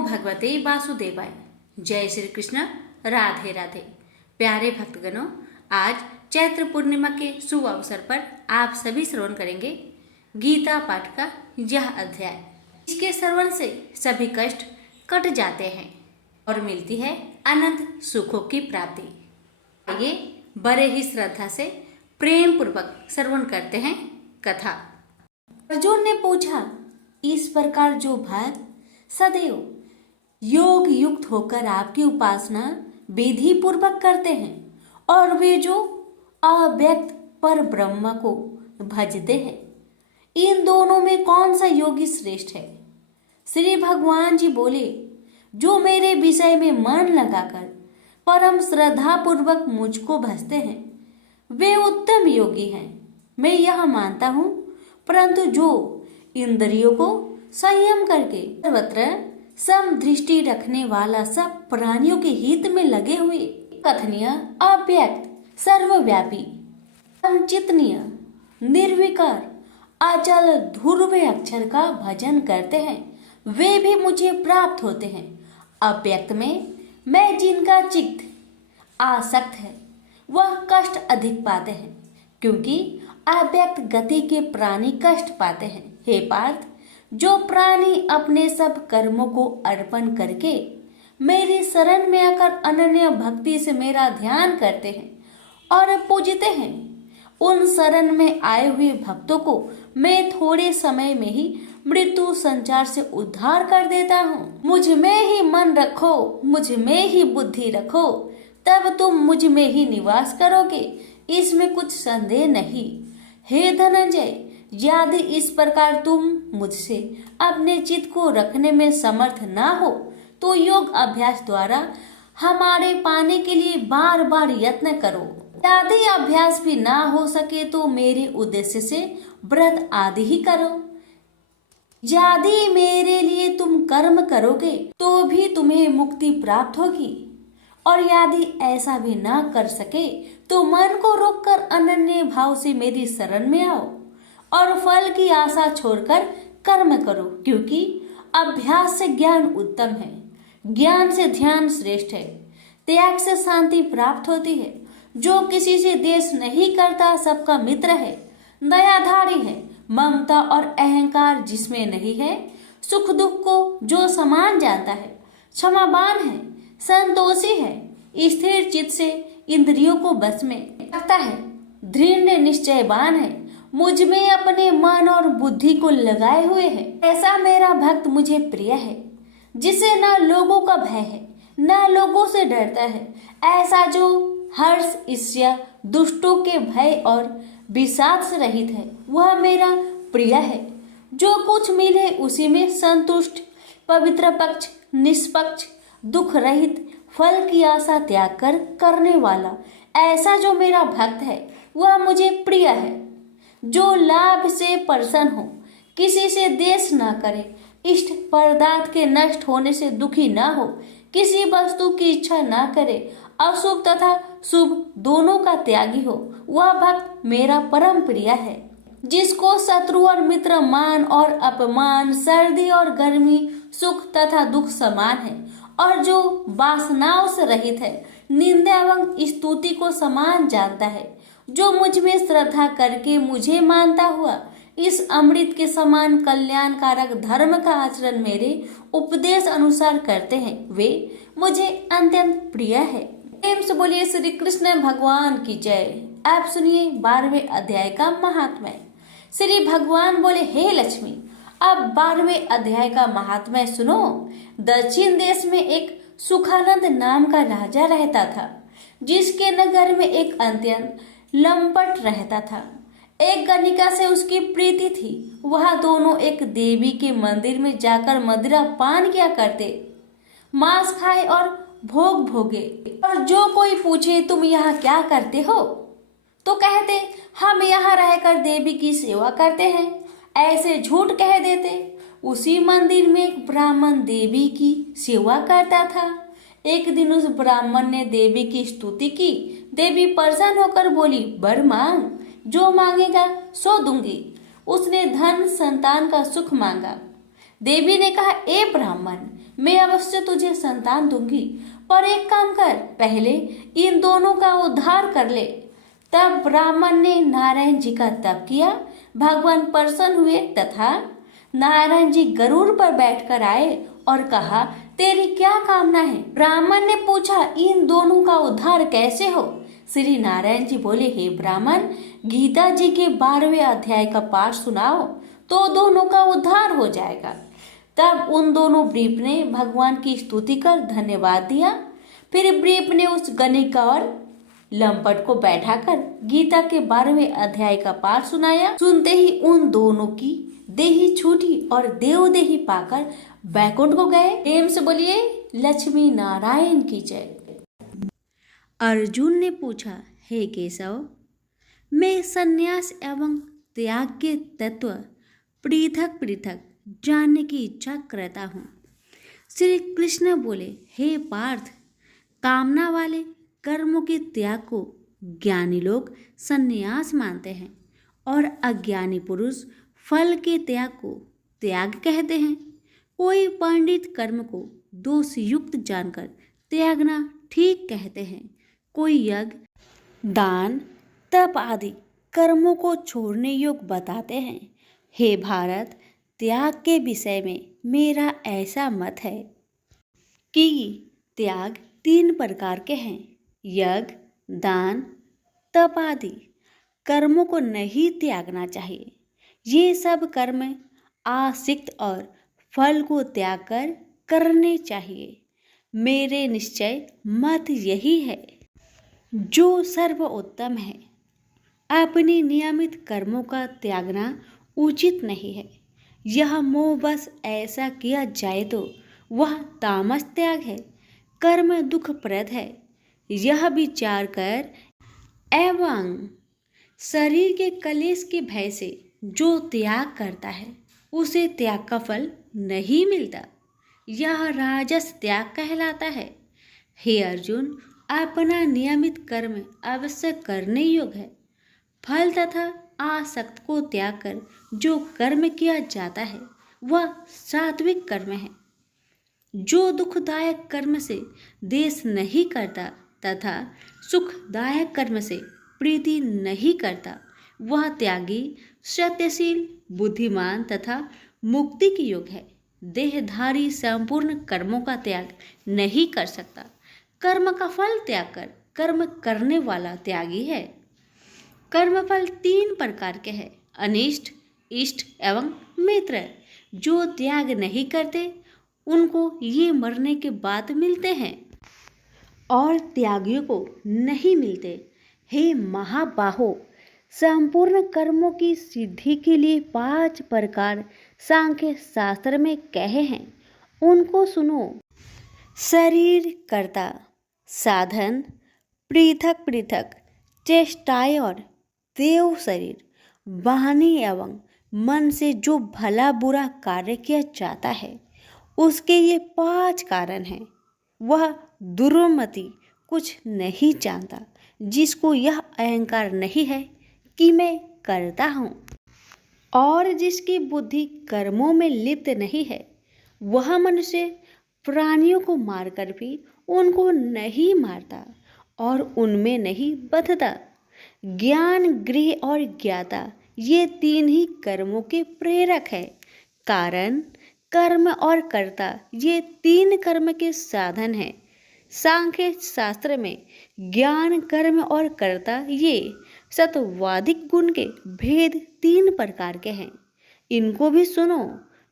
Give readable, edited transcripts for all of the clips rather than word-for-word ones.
भगवते वासुदेवाय। जय श्री कृष्ण, राधे राधे। प्यारे भक्तगणों, आज चैत्र पूर्णिमा के शुभ अवसर पर आप सभी श्रवण करेंगे गीता पाठ का यह अध्याय। इसके श्रवण से सभी कष्ट कट जाते हैं और मिलती है अनंत सुखों की प्राप्ति। आइए बड़े ही श्रद्धा से प्रेम पूर्वक श्रवण करते हैं कथा। अर्जुन ने पूछा, इस प्रकार जो भक्त सदैव योग युक्त होकर आपकी उपासना विधि पूर्वक करते हैं और वे जो अव्यक्त पर ब्रह्म को भजते हैं, इन दोनों में कौन सा योगी श्रेष्ठ है? श्री भगवान जी बोले, जो मेरे विषय में मन लगाकर परम श्रद्धा पूर्वक मुझको भजते हैं वे उत्तम योगी हैं। मैं यह मानता हूँ, परंतु जो इंद्रियों को संयम करके सर्वत्र समदृष्टि रखने वाला, सब प्राणियों के हित में लगे हुए, कथनीय, अव्यक्त, सर्वव्यापी, अचिंतनीय, निर्विकार, अचल ध्रुव अक्षर का भजन करते हैं, वे भी मुझे प्राप्त होते हैं। अव्यक्त में मैं जिनका चित्त आसक्त है वह कष्ट अधिक पाते हैं, क्योंकि अव्यक्त गति के प्राणी कष्ट पाते हैं। हे पार्थ, जो प्राणी अपने सब कर्मों को अर्पण करके मेरी शरण में आकर अनन्य भक्ति से मेरा ध्यान करते हैं और पूजते हैं, उन शरण में आए हुए भक्तों को मैं थोड़े समय में ही मृत्यु संचार से उद्धार कर देता हूँ। मुझ में ही मन रखो, मुझ में ही बुद्धि रखो, तब तुम मुझ में ही निवास करोगे, इसमें कुछ संदेह नहीं। हे धनंजय, यदि इस प्रकार तुम मुझसे अपने चित्त को रखने में समर्थ ना हो तो योग अभ्यास द्वारा हमारे पाने के लिए बार बार यत्न करो। यदि अभ्यास भी ना हो सके तो मेरे उद्देश्य से व्रत आदि ही करो। यदि मेरे लिए तुम कर्म करोगे तो भी तुम्हें मुक्ति प्राप्त होगी, और यदि ऐसा भी ना कर सके तो मन को रोककर अनन्य भाव से मेरी शरण में आओ और फल की आशा छोड़कर कर्म करो, क्योंकि अभ्यास से ज्ञान उत्तम है, ज्ञान से ध्यान श्रेष्ठ है, त्याग से शांति प्राप्त होती है। जो किसी से द्वेष नहीं करता सबका मित्र है, दयाधारी है, ममता और अहंकार जिसमें नहीं है, सुख दुख को जो समान जानता है, क्षमावान है, संतोषी है, स्थिर चित्त से इंद्रियों को बस में रखता है, दृढ़ निश्चयवान है, मुझ में अपने मन और बुद्धि को लगाए हुए है, ऐसा मेरा भक्त मुझे प्रिय है, जिसे न लोगों का भय है न लोगों से डरता है। ऐसा जो हर्ष, ईर्ष्या, दुष्टों के भय और विषाद से रहित है, वह मेरा प्रिय है। जो कुछ मिले उसी में संतुष्ट, पवित्र पक्ष, निष्पक्ष, दुख रहित, फल की आशा त्याग कर करने वाला, ऐसा जो मेरा भक्त है वह मुझे प्रिय है। जो लाभ से प्रसन्न हो, किसी से द्वेष न करे, इष्ट पदार्थ के नष्ट होने से दुखी न हो, किसी वस्तु की इच्छा न करे, अशुभ तथा शुभ दोनों का त्यागी हो, वह भक्त मेरा परम प्रिय है। जिसको शत्रु और मित्र, मान और अपमान, सर्दी और गर्मी, सुख तथा दुख समान है, और जो वासनाओं से रहित है, निंदा एवं स्तुति को समान जानता है, जो मुझ में श्रद्धा करके मुझे मानता हुआ इस अमृत के समान कल्याणकारक धर्म का आचरण मेरे उपदेश अनुसार करते हैं, वे मुझे अत्यंत प्रिय है। प्रेम से बोलिए श्री कृष्ण भगवान की जय। आप सुनिए 12वें अध्याय का महात्म्य। श्री भगवान बोले, हे लक्ष्मी, अब 12वें अध्याय का महात्म्य सुनो। दक्षिण देश में एक सुखानंद नाम का राजा रहता था, जिसके नगर में एक अत्यंत लंपट रहता था। एक गणिका से उसकी प्रीति थी। वह दोनों एक देवी के मंदिर में जाकर मदिरा पान किया करते, मांस खाए और भोग भोगे। और जो कोई पूछे तुम यहाँ क्या करते हो, तो कहते हम यहाँ रहकर देवी की सेवा करते हैं, ऐसे झूठ कह देते। उसी मंदिर में एक ब्राह्मण देवी की सेवा करता था। एक दिन उस ब्राह्मण ने देवी की स्तुति की। देवी प्रसन्न होकर बोली, वर मांग, जो मांगेगा सो दूंगी। उसने धन संतान का सुख मांगा। देवी ने कहा, ए ब्राह्मण, मैं अवश्य तुझे संतान दूंगी, पर एक काम कर, पहले इन दोनों का उद्धार कर ले। तब ब्राह्मण ने नारायण जी का तप किया। भगवान प्रसन्न हुए तथा नारायण जी गरुड़ पर बैठकर आए और कहा, तेरी क्या कामना है? ब्राह्मण ने पूछा, इन दोनों का उद्धार कैसे हो? श्री नारायण जी बोले, हे ब्राह्मण, गीता जी के 12वें अध्याय का पाठ सुनाओ तो दोनों का उद्धार हो जाएगा। तब उन दोनों ब्रीप ने भगवान की स्तुति कर धन्यवाद दिया। फिर ब्रीप ने उस गणिक और लंपट को बैठाकर गीता के 12वें अध्याय का पाठ सुनाया। सुनते ही उन दोनों की देही छूटी और देवदेही पाकर बैकुंठ को गए। प्रेम से बोलिए लक्ष्मी नारायण की जय। अर्जुन ने पूछा, हे केशव, मैं संन्यास एवं त्याग के तत्व पृथक पृथक जानने की इच्छा करता हूँ। श्री कृष्ण बोले, हे पार्थ, कामना वाले कर्मों के त्याग को ज्ञानी लोग संन्यास मानते हैं और अज्ञानी पुरुष फल के त्याग को त्याग कहते हैं। कोई पंडित कर्म को दोष युक्त जानकर त्यागना ठीक कहते हैं। कोई यज्ञ, दान, तप आदि कर्मों को छोड़ने योग्य बताते हैं। हे भारत, त्याग के विषय में मेरा ऐसा मत है कि त्याग 3 प्रकार के हैं। यज्ञ, दान, तप आदि कर्मों को नहीं त्यागना चाहिए। ये सब कर्म आसक्त और फल को त्याग कर करने चाहिए। मेरे निश्चय मत यही है जो सर्वोत्तम है। अपनी नियमित कर्मों का त्यागना उचित नहीं है। यह मोहवश ऐसा किया जाए तो वह तामस त्याग है, कर्म दुखप्रद है। यह विचार कर एवं शरीर के कलेश के भय से जो त्याग करता है उसे त्याग का फल नहीं मिलता। यह राजस त्याग कहलाता है। हे अर्जुन, अपना नियमित कर्म अवश्य करने योग्य है। फल तथा आसक्त को त्याग कर जो कर्म किया जाता है वह सात्विक कर्म है। जो दुखदायक कर्म से द्वेष नहीं करता तथा सुखदायक कर्म से प्रीति नहीं करता वह त्यागी, सत्यशील, बुद्धिमान तथा मुक्ति की योग्य है। देहधारी संपूर्ण कर्मों का त्याग नहीं कर सकता। कर्म का फल त्याग कर कर्म करने वाला त्यागी है। कर्मफल 3 प्रकार के हैं, अनिष्ट, इष्ट एवं मित्र। जो त्याग नहीं करते उनको ये मरने के बाद मिलते हैं और त्यागियों को नहीं मिलते। हे महाबाहो, संपूर्ण कर्मों की सिद्धि के लिए 5 प्रकार सांख्य शास्त्र में कहे हैं, उनको सुनो। शरीर कर्ता, साधन, पृथक पृथक चेष्टाएं और देव शरीर, वाणी एवं मन से जो भला बुरा कार्य किया जाता है उसके ये 5 कारण हैं। वह दुर्मति कुछ नहीं जानता जिसको यह अहंकार नहीं है कि मैं करता हूँ, और जिसकी बुद्धि कर्मों में लिप्त नहीं है। वह मनुष्य प्राणियों को मारकर भी उनको नहीं मारता और उनमें नहीं बंधता। ज्ञान, गृह और ज्ञाता ये 3 ही कर्मों के प्रेरक है। कारण, कर्म और कर्ता ये 3 कर्म के साधन हैं। सांख्य शास्त्र में ज्ञान, कर्म और कर्ता ये सत्वादिक गुण के भेद 3 प्रकार के हैं। इनको भी सुनो।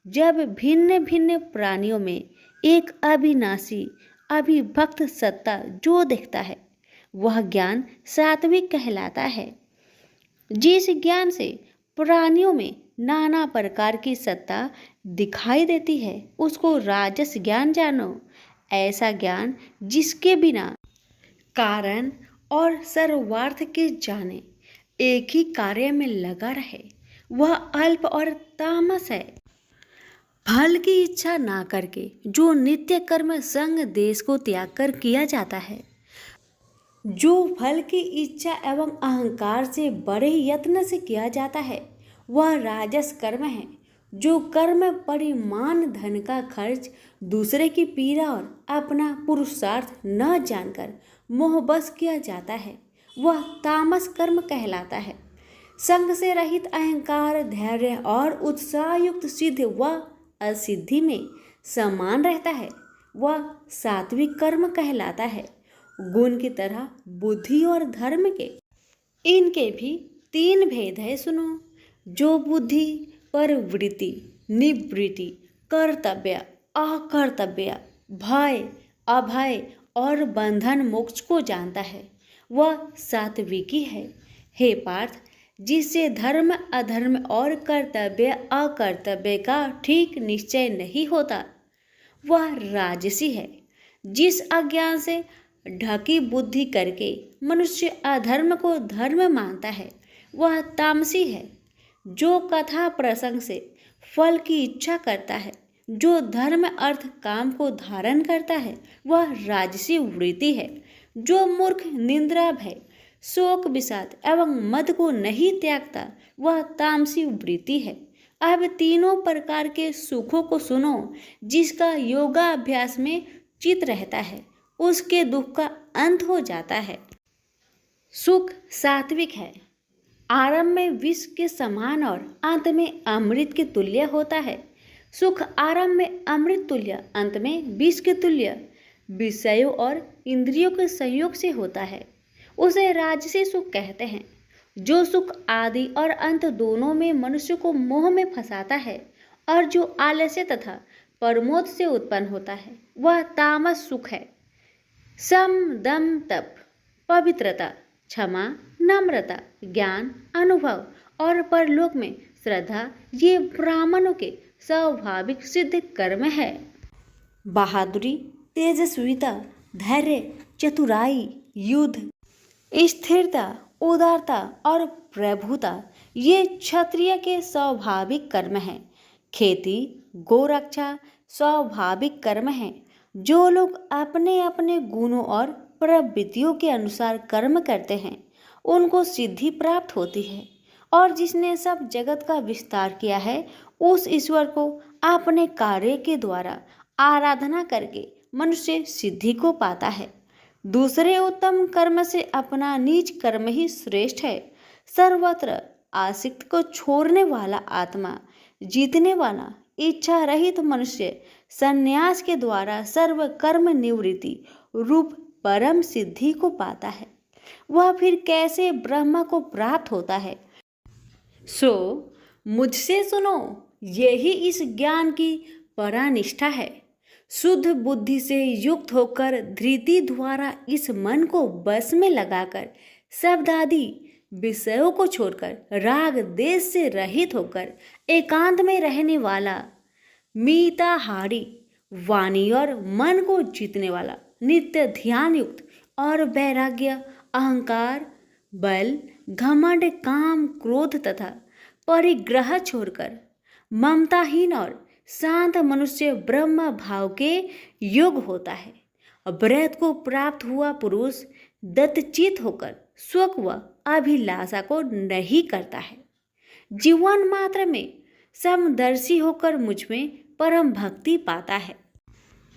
जब भिन्न भिन्न प्राणियों में एक अविनाशी अविभक्त सत्ता जो दिखता है वह ज्ञान सात्विक कहलाता है। जिस ज्ञान से प्राणियों में नाना प्रकार की सत्ता दिखाई देती है उसको राजस ज्ञान जानो। ऐसा ज्ञान जिसके बिना कारण और सर्वार्थ के जाने एक ही कार्य में लगा रहे वह अल्प और तामस है। फल की इच्छा ना करके जो नित्य कर्म संग देश को त्याग कर किया जाता है, जो फल की इच्छा एवं अहंकार से बड़े यत्न से किया जाता है वह राजस कर्म है। जो कर्म परिमाण धन का खर्च दूसरे की पीड़ा और अपना पुरुषार्थ न जानकर मोहबस किया जाता है वह तामस कर्म कहलाता है। संग से रहित अहंकार, धैर्य और उत्साह युक्त सिद्ध व असिद्धि में समान रहता है वह सात्विक कर्म कहलाता है। गुण की तरह बुद्धि और धर्म के इनके भी तीन भेद है सुनो। जो बुद्धि पर वृत्ति, निवृत्ति, कर्तव्य, अकर्तव्य, भय, अभय और बंधन मोक्ष को जानता है वह सात्विकी है। हे पार्थ, जिससे धर्म अधर्म और कर्तव्य अकर्तव्य का ठीक निश्चय नहीं होता वह राजसी है। जिस अज्ञान से ढकी बुद्धि करके मनुष्य अधर्म को धर्म मानता है वह तामसी है। जो कथा प्रसंग से फल की इच्छा करता है, जो धर्म अर्थ काम को धारण करता है वह राजसी वृत्ति है। जो मूर्ख, निंद्रा, भय, शोक, विषाद एवं मद को नहीं त्यागता वह तामसी वृत्ति है। अब तीनों प्रकार के सुखों को सुनो। जिसका योगाभ्यास में चित रहता है उसके दुख का अंत हो जाता है। सुख सात्विक है, आरंभ में विष के समान और अंत में अमृत के तुल्य होता है। सुख आरंभ में अमृत तुल्य, अंत में विष के तुल्य विषयों और इंद्रियों के संयोग से होता है उसे राजसी सुख कहते हैं। जो सुख आदि और अंत दोनों में मनुष्य को मोह में फंसाता है और जो आलस्य तथा प्रमोद से उत्पन्न होता है वह तामस सुख है। सम, दम, तप, पवित्रता, क्षमा, नम्रता, ज्ञान, अनुभव और परलोक में श्रद्धा ये ब्राह्मणों के स्वाभाविक सिद्ध कर्म है। बहादुरी, तेजस्विता, धैर्य, चतुराई, युद्ध, स्थिरता, उदारता और प्रभुता ये क्षत्रिय के स्वाभाविक कर्म हैं। खेती, गोरक्षा स्वाभाविक कर्म हैं। जो लोग अपने अपने गुणों और प्रवृत्तियों के अनुसार कर्म करते हैं उनको सिद्धि प्राप्त होती है और जिसने सब जगत का विस्तार किया है उस ईश्वर को अपने कार्य के द्वारा आराधना करके मनुष्य सिद्धि को पाता है। दूसरे उत्तम कर्म से अपना निज कर्म ही श्रेष्ठ है। सर्वत्र आसक्त को छोड़ने वाला आत्मा, जीतने वाला इच्छा रहित मनुष्य संन्यास के द्वारा सर्व कर्म निवृत्ति रूप परम सिद्धि को पाता है। वह फिर कैसे ब्रह्म को प्राप्त होता है? सो मुझसे सुनो, यही इस ज्ञान की परानिष्ठा है। शुद्ध बुद्धि से युक्त होकर धृति द्वारा इस मन को बस में लगाकर शब्द आदि विषयों को छोड़कर राग देश से रहित होकर एकांत में रहने वाला, मीताहारी, वाणी और मन को जीतने वाला, नित्य ध्यान युक्त और वैराग्य, अहंकार, बल, घमंड, काम, क्रोध तथा परिग्रह छोड़कर ममताहीन और शांत मनुष्य ब्रह्म भाव के योग होता है। ब्रह्म को प्राप्त हुआ पुरुष दत्तचित होकर सुख व अभिलाषा को नहीं करता है। जीवन मात्र में समदर्शी होकर मुझ में परम भक्ति पाता है।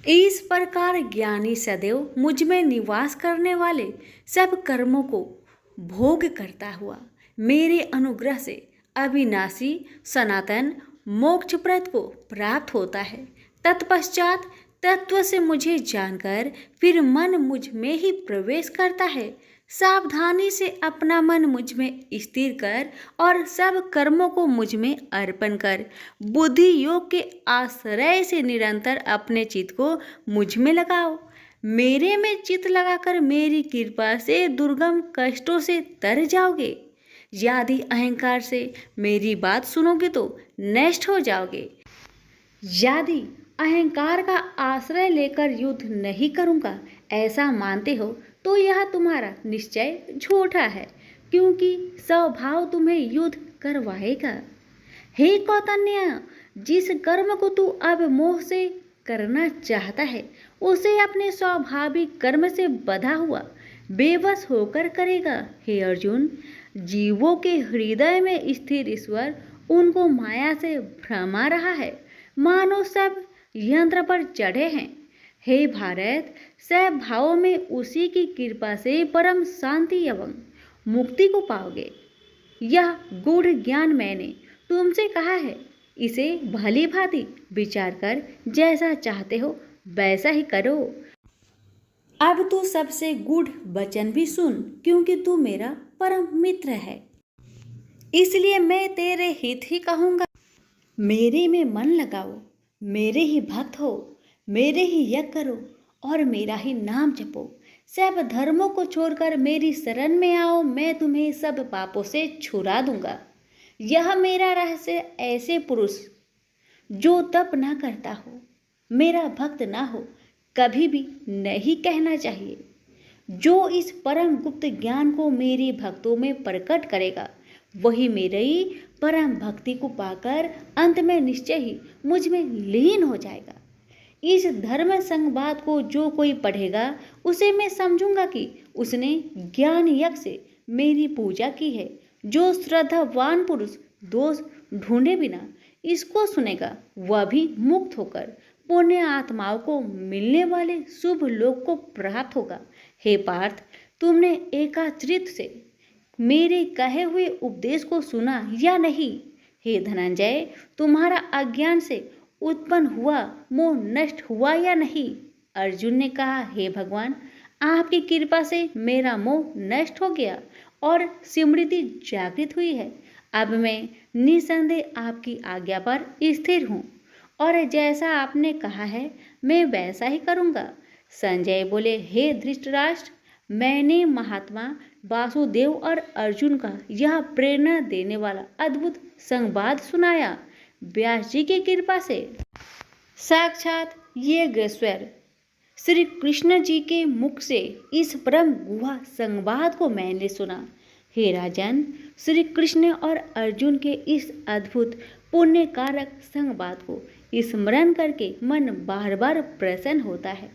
इस प्रकार ज्ञानी सदैव मुझ में निवास करने वाले सब कर्मों को भोग करता हुआ मेरे अनुग्रह से अविनाशी सनातन मोक्षप्रद को प्राप्त होता है। तत्पश्चात तत्व से मुझे जानकर फिर मन मुझ में ही प्रवेश करता है। सावधानी से अपना मन मुझ में स्थिर कर और सब कर्मों को मुझ में अर्पण कर बुद्धि योग के आश्रय से निरंतर अपने चित्त को मुझ में लगाओ। मेरे में चित्त लगाकर मेरी कृपा से दुर्गम कष्टों से तर जाओगे। यदि अहंकार से मेरी बात सुनोगे तो नष्ट हो जाओगे। यदि अहंकार का आश्रय लेकर युद्ध नहीं करूँगा ऐसा मानते हो तो यह तुम्हारा निश्चय झूठा है, क्योंकि स्वभाव तुम्हें युद्ध करवाएगा। हे कौतन्य, जिस कर्म को तू अब मोह से करना चाहता है उसे अपने स्वाभाविक कर्म से बंधा हुआ बेबस होकर करेगा। हे अर्जुन, जीवों के हृदय में स्थिर ईश्वर उनको माया से भ्रमा रहा है, मानो सब यंत्र पर चढ़े हैं। हे भारत, सब भावों में उसी की कृपा से परम शांति एवं मुक्ति को पाओगे। यह गूढ़ ज्ञान मैंने तुमसे कहा है, इसे भली भांति विचार कर जैसा चाहते हो वैसा ही करो। अब तू सबसे गूढ़ वचन भी सुन, क्योंकि तू मेरा परम मित्र है, इसलिए मैं तेरे हित ही कहूँगा। मेरे में मन लगाओ, मेरे ही भक्त हो, मेरे ही यज्ञ करो और मेरा ही नाम जपो। सब धर्मों को छोड़कर मेरी शरण में आओ, मैं तुम्हें सब पापों से छुड़ा दूंगा। यह मेरा रहस्य ऐसे पुरुष जो तप ना करता हो, मेरा भक्त ना हो, कभी भी नहीं कहना चाहिए। जो इस परम गुप्त ज्ञान को मेरे भक्तों में प्रकट करेगा, वही मेरी परम भक्ति को पाकर अंत में निश्चय ही मुझ में लीन हो जाएगा। इस धर्म संवाद को जो कोई पढ़ेगा, उसे मैं समझूंगा कि उसने ज्ञान यज्ञ से मेरी पूजा की है। जो श्रद्धावान पुरुष दोष ढूंढे बिना इसको सुनेगा, वह भी मुक्त होकर पुण्य आत्माओं को मिलने वाले शुभ लोक को प्राप्त होगा। हे पार्थ, तुमने एकाचरित से मेरे कहे हुए उपदेश को सुना या नहीं? हे धनंजय, तुम्हारा अज्ञान से उत्पन्न हुआ मोह नष्ट हुआ या नहीं? अर्जुन ने कहा, हे भगवान, आपकी कृपा से मेरा मोह नष्ट हो गया और स्मृति जागृत हुई है। अब मैं निसंदेह आपकी आज्ञा पर स्थिर हूँ और जैसा आपने कहा है मैं वैसा ही करूँगा। संजय बोले, हे धृतराष्ट्र, मैंने महात्मा वासुदेव और अर्जुन का यह प्रेरणा देने वाला अद्भुत संवाद सुनाया। व्यास जी की कृपा से साक्षात योगेश्वर श्री कृष्ण जी के मुख से इस परम गुहा संवाद को मैंने सुना। हे राजन, श्री कृष्ण और अर्जुन के इस अद्भुत पुण्य कारक संवाद को स्मरण करके मन बार बार प्रसन्न होता है।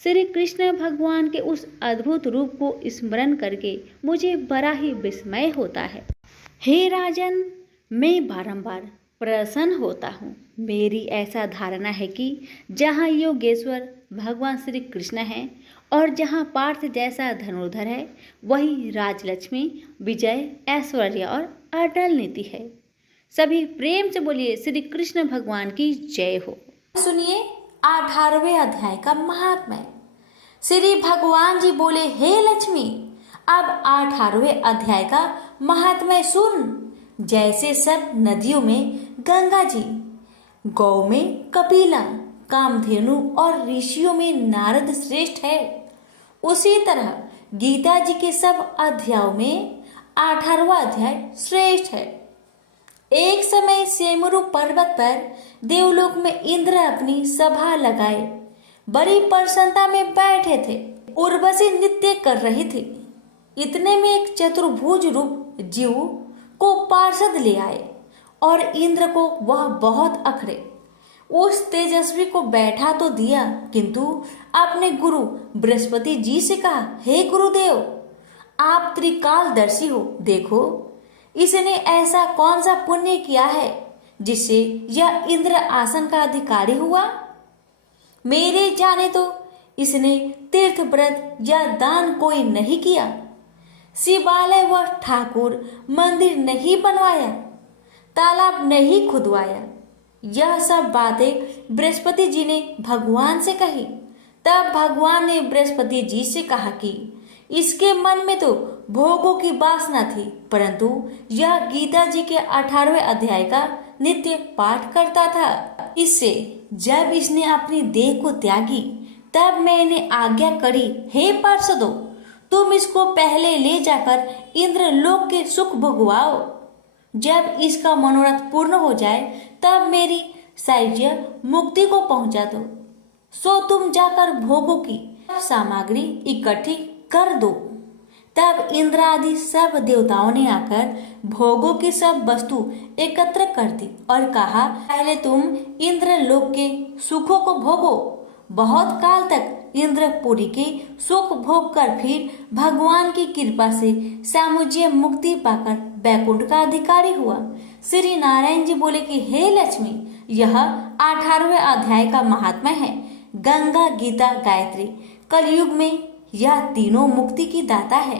श्री कृष्ण भगवान के उस अद्भुत रूप को स्मरण करके मुझे बड़ा ही विस्मय होता है। हे राजन, मैं बारंबार प्रसन्न होता हूँ। मेरी ऐसा धारणा है कि जहाँ योगेश्वर भगवान श्री कृष्ण हैं और जहाँ पार्थ जैसा धनुर्धर है, वही राजलक्ष्मी, विजय, ऐश्वर्य और अटल नीति है। सभी प्रेम से बोलिए, श्री कृष्ण भगवान की जय हो। सुनिए 18वें अध्याय का महात्म्य। श्री भगवान जी बोले, हे लक्ष्मी, अब 18वें अध्याय का महात्म्य सुन। जैसे सब नदियों में गंगा जी, गौ में कपिला, कामधेनु और ऋषियों में नारद श्रेष्ठ है, उसी तरह गीता जी के सब अध्यायों में 18वां अध्याय श्रेष्ठ है। एक समय सेमरु पर्वत पर देवलोक में इंद्र अपनी सभा लगाए बड़ी प्रसन्नता में बैठे थे। उर्वशी नृत्य कर रही थी। इतने में एक चतुर्भुज रूप जीव को पार्षद ले आए और इंद्र को वह बहुत अखरे। उस तेजस्वी को बैठा तो दिया, किंतु अपने गुरु बृहस्पति जी से कहा, हे गुरुदेव, आप त्रिकालदर्शी हो, देखो इसने ऐसा कौन सा पुण्य किया है जिससे यह इंद्र आसन का अधिकारी हुआ। मेरे जाने तो इसने तीर्थ व्रत या दान कोई नहीं किया, शिवालय व ठाकुर मंदिर नहीं बनवाया, तालाब नहीं खुदवाया। यह सब बातें बृहस्पति जी ने भगवान से कही। तब भगवान ने बृहस्पति जी से कहा कि इसके मन में तो भोगों की वासना थी, परंतु यह गीता जी के 18वें अध्याय का नित्य पाठ करता था। इससे जब इसने अपनी देह को त्यागी, तब मैंने आज्ञा करी, हे पार्षदों, तुम इसको पहले ले जाकर इंद्र लोक के सुख भोगवाओ। जब इसका मनोरथ पूर्ण हो जाए, तब मेरी सायुज्य मुक्ति को पहुंचा दो। सो तुम जाकर भोगों की सामग्री इकट्ठी कर दो। तब इंद्र आदि सब देवताओं ने आकर भोगों की सब वस्तु एकत्र कर दी और कहा, पहले तुम इंद्र लोक के सुखों को भोगो। बहुत काल तक इंद्रपुरी के सुख भोग कर फिर भगवान की कृपा से सामुज्य मुक्ति पाकर बैकुंठ का अधिकारी हुआ। श्री नारायण जी बोले कि हे लक्ष्मी, यह 18वें अध्याय का महात्मा है। गंगा, गीता, गायत्री। कलयुग में यह तीनों मुक्ति की दाता है।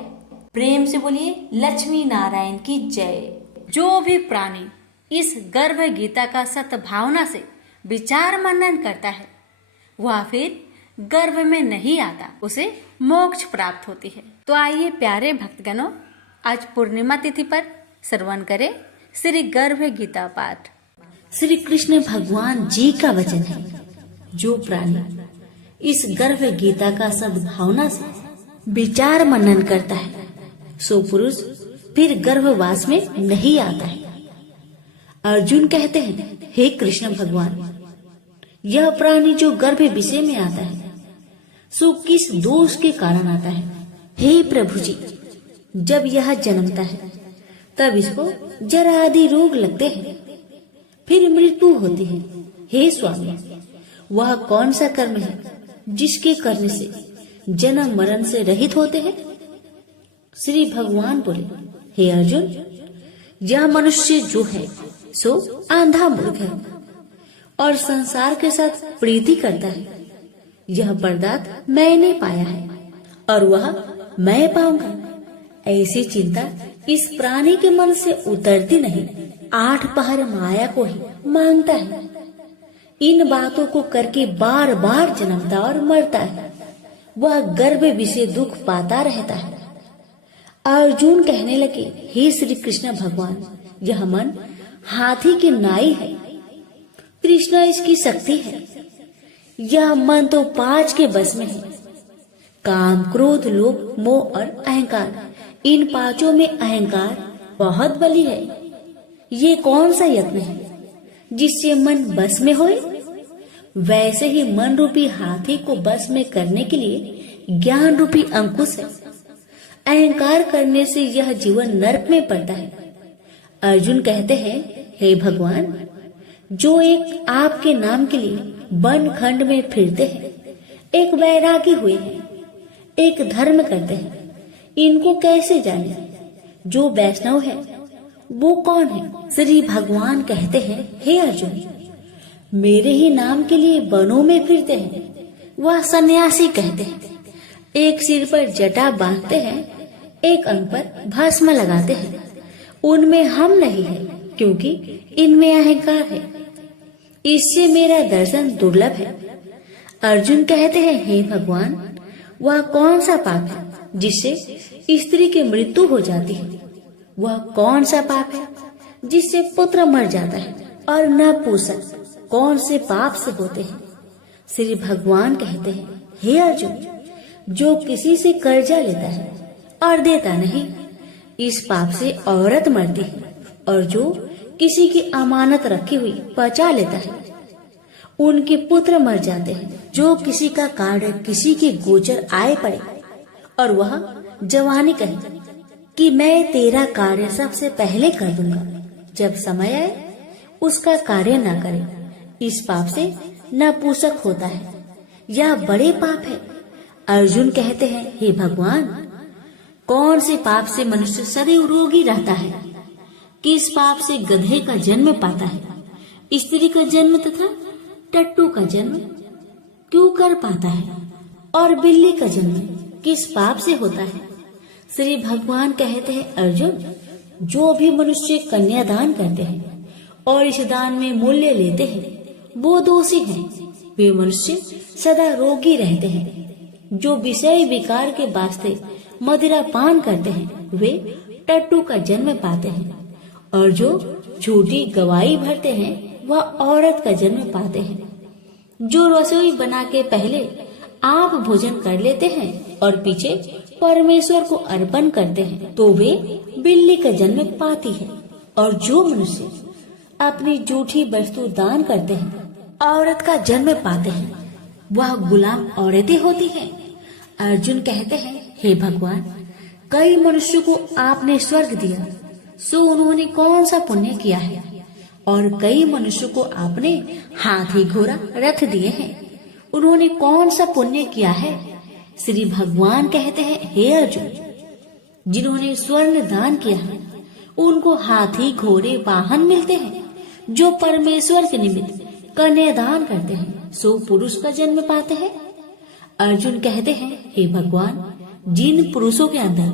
प्रेम से बोलिए लक्ष्मी नारायण की जय। जो भी प्राणी इस गर्भ गीता का सद्भावना से विचार मनन करता है वह फिर गर्भ में नहीं आता, उसे मोक्ष प्राप्त होती है। तो आइए प्यारे भक्तगणों, आज पूर्णिमा तिथि पर श्रवण करें श्री गर्भ गीता पाठ। श्री कृष्ण भगवान जी का वचन है, जो प्राणी इस गर्भ गीता का सद्भावना से विचार मनन करता है सो पुरुष फिर गर्भवास में नहीं आता है। अर्जुन कहते हैं, हे कृष्ण भगवान, यह प्राणी जो गर्भ विषय में आता है सो किस दोष के कारण आता है? हे प्रभु जी, जब यह जन्मता है तब इसको जरा आदि रोग लगते हैं, फिर मृत्यु होती है। हे स्वामी, वह कौन सा कर्म है जिसके करने से जन्म मरण से रहित होते हैं? श्री भगवान बोले, हे अर्जुन, यह मनुष्य जो है सो आंधा मूर्ख है और संसार के साथ प्रीति करता है। यह पदार्थ मैंने पाया है और वह मैं पाऊंगा, ऐसी चिंता इस प्राणी के मन से उतरती नहीं। 8 पहर माया को ही मांगता है। इन बातों को करके बार बार जन्मता और मरता है। वह गर्भ विषय दुख पाता रहता है। अर्जुन कहने लगे, हे श्री कृष्ण भगवान, यह मन हाथी की नाई है, कृष्ण इसकी शक्ति है। यह मन तो 5 के बस में है, काम, क्रोध, लोभ, मोह और अहंकार। इन 5 में अहंकार बहुत बली है। ये कौन सा यत्न है जिससे मन बस में होए? वैसे ही मन रूपी हाथी को बस में करने के लिए ज्ञान रूपी अंकुश है। अहंकार करने से यह जीवन नरक में पड़ता है। अर्जुन कहते हैं, हे भगवान, जो एक आपके नाम के लिए वन खंड में फिरते हैं, एक वैरागी हुए हैं, एक धर्म करते हैं, इनको कैसे जाने? जो वैष्णव है वो कौन है? श्री भगवान कहते हैं, हे अर्जुन, मेरे ही नाम के लिए वनों में फिरते हैं, वह सन्यासी कहते हैं। एक सिर पर जटा बांधते हैं, एक अंग पर भस्म लगाते हैं। उनमें हम नहीं है, क्योंकि इनमें अहंकार है। इससे मेरा दर्शन दुर्लभ है। अर्जुन कहते हैं, हे भगवान, वह कौन सा पाप है जिससे स्त्री की मृत्यु हो जाती है? वह कौन सा पाप है जिससे पुत्र मर जाता है? और नपुंसक कौन से पाप से होते हैं? श्री भगवान कहते हैं, हे अर्जुन, जो किसी से कर्जा लेता है और देता नहीं, इस पाप से औरत मरती है। और जो किसी की अमानत रखी हुई बचा लेता है, उनके पुत्र मर जाते हैं। जो किसी का कार्य किसी के गोचर आए पड़े और वह जवानी कहे कि मैं तेरा कार्य सबसे पहले कर दूंगा, जब समय आए उसका कार्य न करे, इस पाप से नपुंसक होता है। यह बड़े पाप है। अर्जुन कहते हैं, हे भगवान, कौन से पाप से मनुष्य सदैव रोगी रहता है? किस पाप से गधे का जन्म पाता है, स्त्री का जन्म तथा टट्टू का जन्म क्यों कर पाता है, और बिल्ली का जन्म किस पाप से होता है? श्री भगवान कहते हैं, अर्जुन, जो भी मनुष्य कन्यादान करते हैं और इस दान में मूल्य लेते हैं, वो दोषी हैं। वे मनुष्य सदा रोगी रहते हैं। जो विषय विकार के वास्ते मदिरा पान करते हैं, वे टट्टू का जन्म पाते हैं। और जो झूठी गवाही भरते हैं, वह औरत का जन्म पाते हैं। जो रसोई बना के पहले आप भोजन कर लेते हैं और पीछे परमेश्वर को अर्पण करते हैं, तो वे बिल्ली का जन्म पाती है। और जो मनुष्य अपनी झूठी वस्तु दान करते हैं, औरत का जन्म पाते हैं, वह गुलाम औरतें होती हैं। अर्जुन कहते हैं, हे भगवान, कई मनुष्यों को आपने स्वर्ग दिया, सो उन्होंने कौन सा पुण्य किया है? और कई मनुष्यों को आपने हाथी, घोड़ा, रथ दिए हैं, उन्होंने कौन सा पुण्य किया है? श्री भगवान कहते हैं, हे अर्जुन, जिन्होंने स्वर्ण दान किया है, उनको हाथी घोड़े वाहन मिलते हैं। जो परमेश्वर के निमित्त कन्यादान करते हैं सो पुरुष का जन्म पाते हैं। अर्जुन कहते हैं, हे भगवान, जिन पुरुषों के अंदर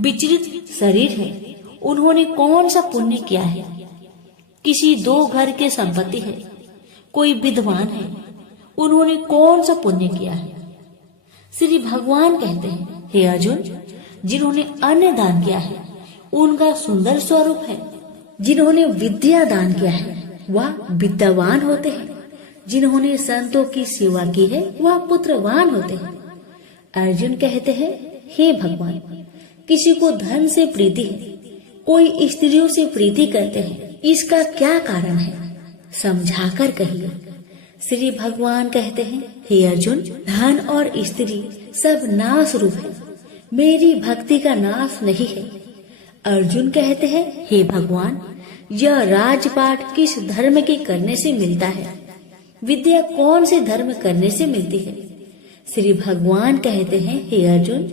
विचलित शरीर है उन्होंने कौन सा पुण्य किया है? किसी 2 घर के संपत्ति है, कोई विद्वान है, उन्होंने कौन सा पुण्य किया है? श्री भगवान कहते हैं, हे अर्जुन, जिन्होंने अन्न दान किया है उनका सुंदर स्वरूप है। जिन्होंने विद्या दान किया है वह विद्यावान होते हैं। जिन्होंने संतों की सेवा की है वह पुत्रवान होते हैं। अर्जुन कहते हैं, हे भगवान, किसी को धन से प्रीति है, कोई स्त्रियों से प्रीति करते हैं, इसका क्या कारण है? समझाकर कहिए। श्री भगवान कहते हैं, हे अर्जुन, धन और स्त्री सब नाश रूप है, मेरी भक्ति का नाश नहीं है। अर्जुन कहते हैं, हे भगवान, यह राजपाट किस धर्म के करने से मिलता है? विद्या कौन से धर्म करने से मिलती है? श्री भगवान कहते हैं, हे अर्जुन,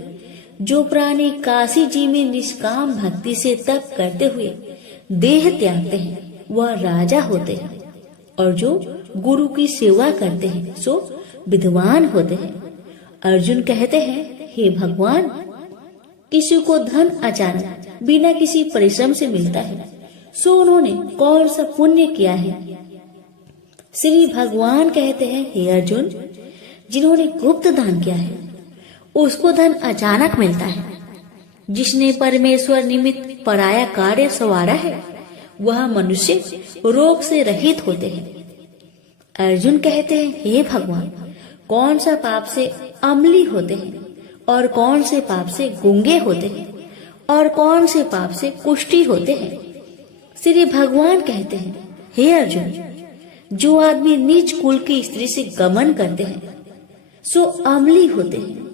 जो प्राणी काशी जी में निष्काम भक्ति से तप करते हुए देह त्यागते हैं वह राजा होते हैं, और जो गुरु की सेवा करते हैं सो विद्वान होते हैं। अर्जुन कहते हैं, हे भगवान, किसी को धन अचानक बिना किसी परिश्रम से मिलता है सो उन्होंने कौन सा पुण्य किया है? श्री भगवान कहते हैं, हे अर्जुन, जिन्होंने गुप्त दान किया है उसको धन अचानक मिलता है। जिसने परमेश्वर निमित्त पराया कार्य संवारा है वह मनुष्य रोग से रहित होते हैं। अर्जुन कहते हैं, हे भगवान, कौन सा पाप से अम्ली होते हैं और कौन से पाप से गूंगे होते हैं और कौन से पाप से कुष्ठी होते हैं? श्री भगवान कहते हैं, हे अर्जुन, जो आदमी नीच कुल की स्त्री से गमन करते हैं सो अम्ली होते हैं।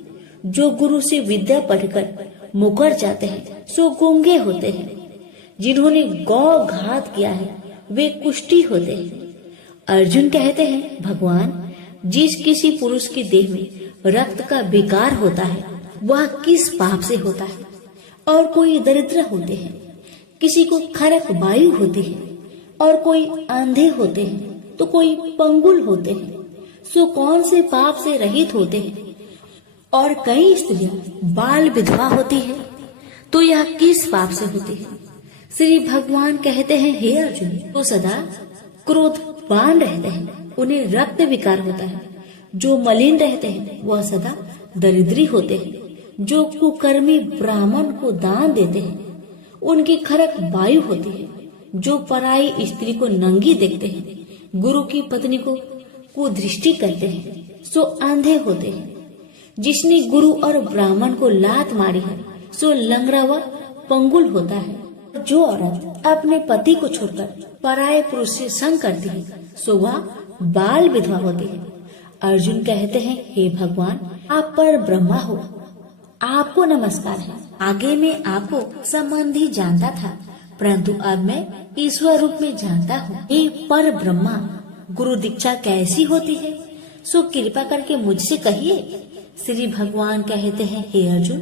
जो गुरु से विद्या पढ़कर मुकर जाते हैं सो गूंगे होते हैं। जिन्होंने गौ घात किया है वे कुष्ठी होते हैं। अर्जुन कहते हैं, भगवान, जिस किसी पुरुष की देह में रक्त का विकार होता है वह किस पाप से होता है? और कोई दरिद्र होते हैं, किसी को खरक वायु होती है, और कोई अंधे होते हैं तो कोई पंगुल होते हैं, सो कौन से पाप से रहित होते हैं? और कई स्त्रियां बाल विधवा होती है तो यह किस पाप से होती है? श्री भगवान कहते हैं, हे अर्जुन, तो सदा क्रोधवान रहते हैं उन्हें रक्त विकार होता है। जो मलिन रहते हैं वह सदा दरिद्री होते हैं। जो कुकर्मी ब्राह्मण को दान देते हैं उनकी खरक वायु होती है। जो पराई स्त्री को नंगी देखते हैं, गुरु की पत्नी को कुदृष्टि करते हैं सो अंधे होते हैं। जिसने गुरु और ब्राह्मण को लात मारी है सो लंगड़ा व पंगुल होता है। जो औरत अपने पति को छोड़कर पराये पुरुष से संग करती है सो वह बाल विधवा होती है। अर्जुन कहते हैं, हे भगवान, आप पर ब्रह्मा हो, आपको नमस्कार है। आगे मैं आपको संबंधी जानता था, परंतु अब मैं ईश्वर रूप में जानता हूँ। हे पर ब्रह्मा, गुरु दीक्षा कैसी होती है सो कृपा करके मुझसे कहिए। श्री भगवान कहते हैं, हे अर्जुन,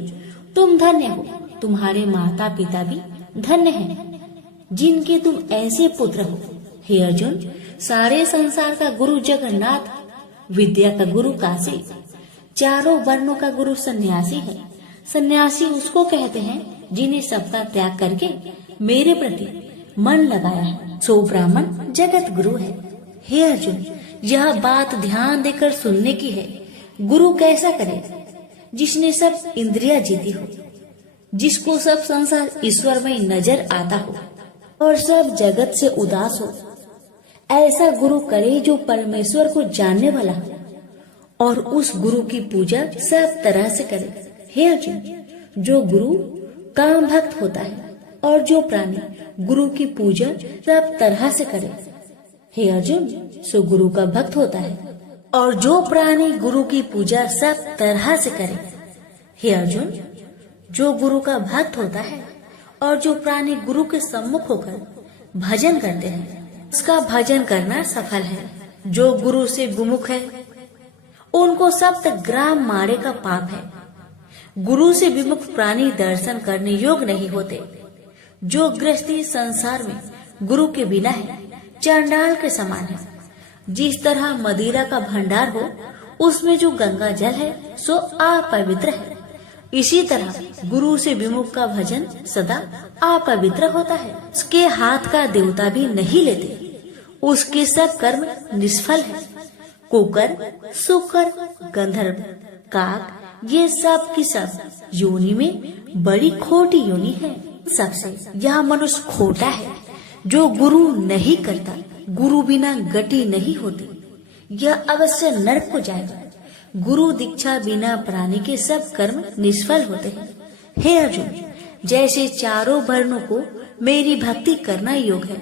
तुम धन्य हो, तुम्हारे माता पिता भी धन्य हैं, जिनके तुम ऐसे पुत्र हो। हे अर्जुन, सारे संसार का गुरु जगन्नाथ, विद्या का गुरु काशी, चारों वर्णों का गुरु सन्यासी है। सन्यासी उसको कहते हैं जिन्हें सबका त्याग करके मेरे प्रति मन लगाया है, सो ब्राह्मण जगत गुरु है। हे अर्जुन, यह बात ध्यान देकर सुनने की है। गुरु कैसा करे? जिसने सब इंद्रिया जीती हो, जिसको सब संसार ईश्वर में नजर आता हो और सब जगत से उदास हो। ऐसा गुरु करे जो परमेश्वर को जानने वाला हो और उस गुरु की पूजा सब तरह से करे। हे अर्जुन, जो गुरु काम भक्त होता है और जो प्राणी गुरु की पूजा सब तरह से करे, हे अर्जुन, सो गुरु का भक्त होता है। और जो प्राणी गुरु की पूजा सब तरह से करे, हे अर्जुन, जो गुरु का भक्त होता है और जो प्राणी गुरु के सम्मुख होकर भजन करते हैं उसका भजन करना सफल है। जो गुरु से विमुख है उनको सप्त ग्राम मारे का पाप है। गुरु से विमुख प्राणी दर्शन करने योग्य नहीं होते। जो गृहस्थी संसार में गुरु के बिना है चांडाल के समान है। जिस तरह मदिरा का भंडार हो उसमें जो गंगा जल है सो अपवित्र है, इसी तरह गुरु से विमुख का भजन सदा अपवित्र होता है। उसके हाथ का देवता भी नहीं लेते, उसके सब कर्म निष्फल है। कुकर, सुकर, गंधर्व, काक ये सब की सब योनि में बड़ी खोटी योनि है। सबसे यह मनुष्य खोटा है जो गुरु नहीं करता। गुरु बिना गति नहीं होती, यह अवश्य नरक को जाएगा। गुरु दीक्षा बिना प्राणी के सब कर्म निष्फल होते हैं। हे अर्जुन, जैसे चारों वर्णों को मेरी भक्ति करना योग है,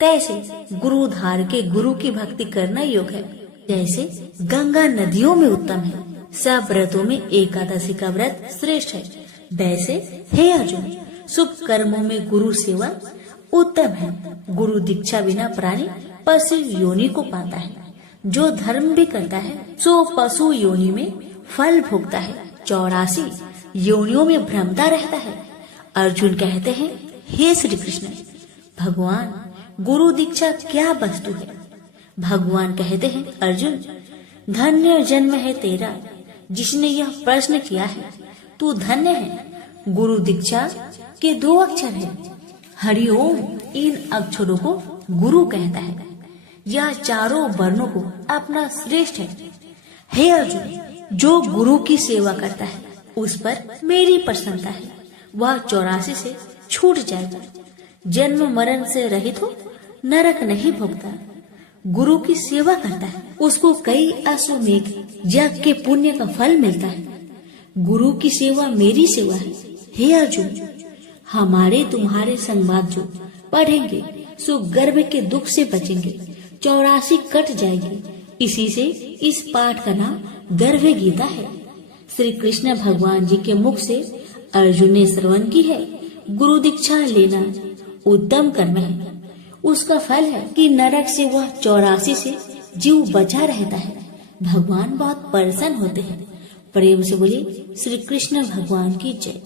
तैसे गुरु धार के गुरु की भक्ति करना योग है। जैसे गंगा नदियों में उत्तम है, सब व्रतों में एकादशी का व्रत श्रेष्ठ है, वैसे हे अर्जुन शुभ कर्मों में गुरु सेवा उत्तम है। गुरु दीक्षा बिना प्राणी पशु योनि को पाता है। जो धर्म भी करता है सो पशु योनि में फल भोगता है, 84 योनियों में भ्रमता रहता है। अर्जुन कहते हैं, हे श्री कृष्ण, भगवान गुरु दीक्षा क्या वस्तु है? भगवान कहते हैं, अर्जुन धन्य जन्म है तेरा जिसने यह प्रश्न किया है। तू धन्य है। गुरु दीक्षा के 2 अक्षर है, हरिओम। इन अक्षरों को गुरु कहता है। यह चारों वर्णों को अपना श्रेष्ठ है। हे अर्जुन, जो गुरु की सेवा करता है उस पर मेरी प्रसन्नता है। वह 84 से छूट जाएगा, जन्म मरण से रहित हो, नरक नहीं भोगता। गुरु की सेवा करता है उसको कई अश्वमेघ यज्ञ के पुण्य का फल मिलता है। गुरु की सेवा मेरी सेवा है। हे अर्जुन, हमारे तुम्हारे संवाद जो पढ़ेंगे सो गर्भ के दुख से बचेंगे, 84 कट जाएगी। इसी से इस पाठ का नाम गर्भ गीता है। श्री कृष्ण भगवान जी के मुख से अर्जुन ने श्रवण की है। गुरु दीक्षा लेना उत्तम कर्म है। उसका फल है कि नरक से वह 84 से जीव बचा रहता है। भगवान बहुत प्रसन्न होते हैं। प्रेम से बोलिए श्री कृष्ण भगवान की जय।